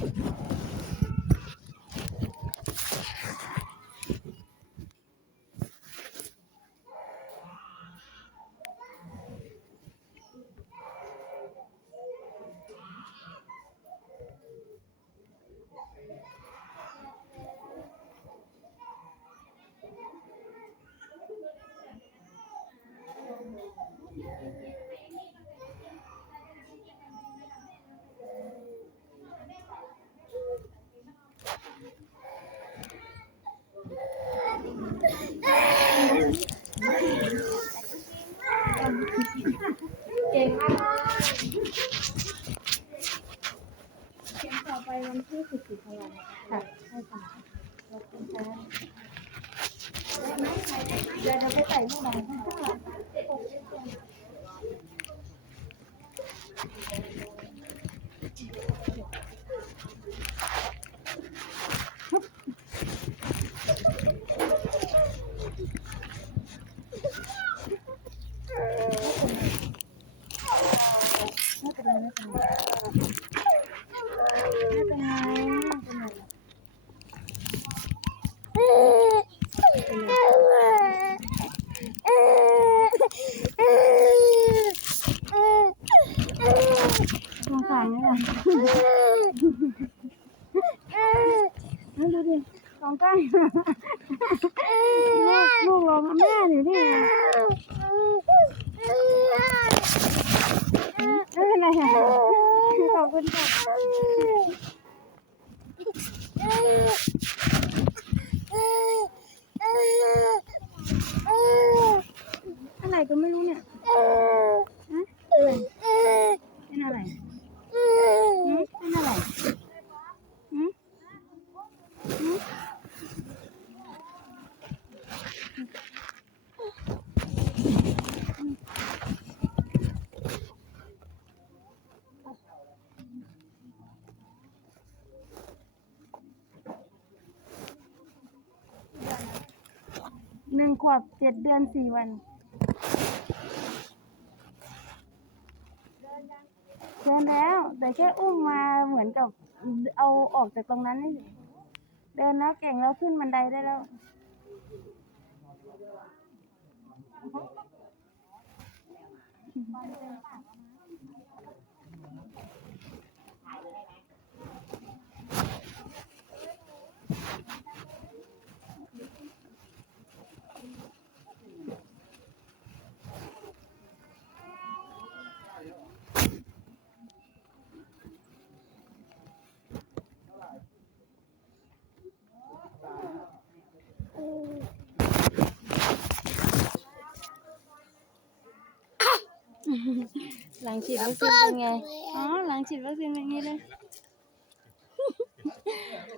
เก่งมากเขียนต่อไปวันที่14 ธันวาคมค่ะใช่ค่ะขอบคุณค่ะเดี๋ยวเราไปใส่ข้างหลังข้างหลังไม่เป็นไรไม่เป็นไรไม่เป็นไรสงสารไหมล่ะดูดิสองใกล้ลูกร้องแม่อยู่นี่ไม่เป็นไรค่ะขอบคุณค่ะอะไรก็ไม่รู้เนี่ยอะไรเป็นอะไรเป็นอะไร1 ขวบ 7 เดือน 4 วันเดินแล้วแต่แค่อุ้มมาเหมือนกับเอาออกจากตรงนั้นนี่เดินแล้วเก่งแล้วขึ้นบันไดได้แล้วหลังฉีดวัคซีนเป็นไงอ๋อหลังฉีดวัคซีนเป็นไงเลย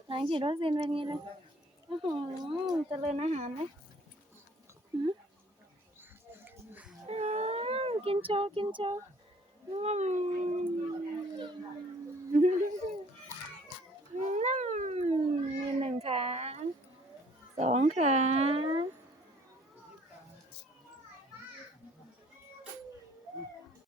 หลังฉีดวัคซีนเป็นไงเลยเจริญอาหารไหมกินโชว์กินโชว์มี1 ขา 2 ขา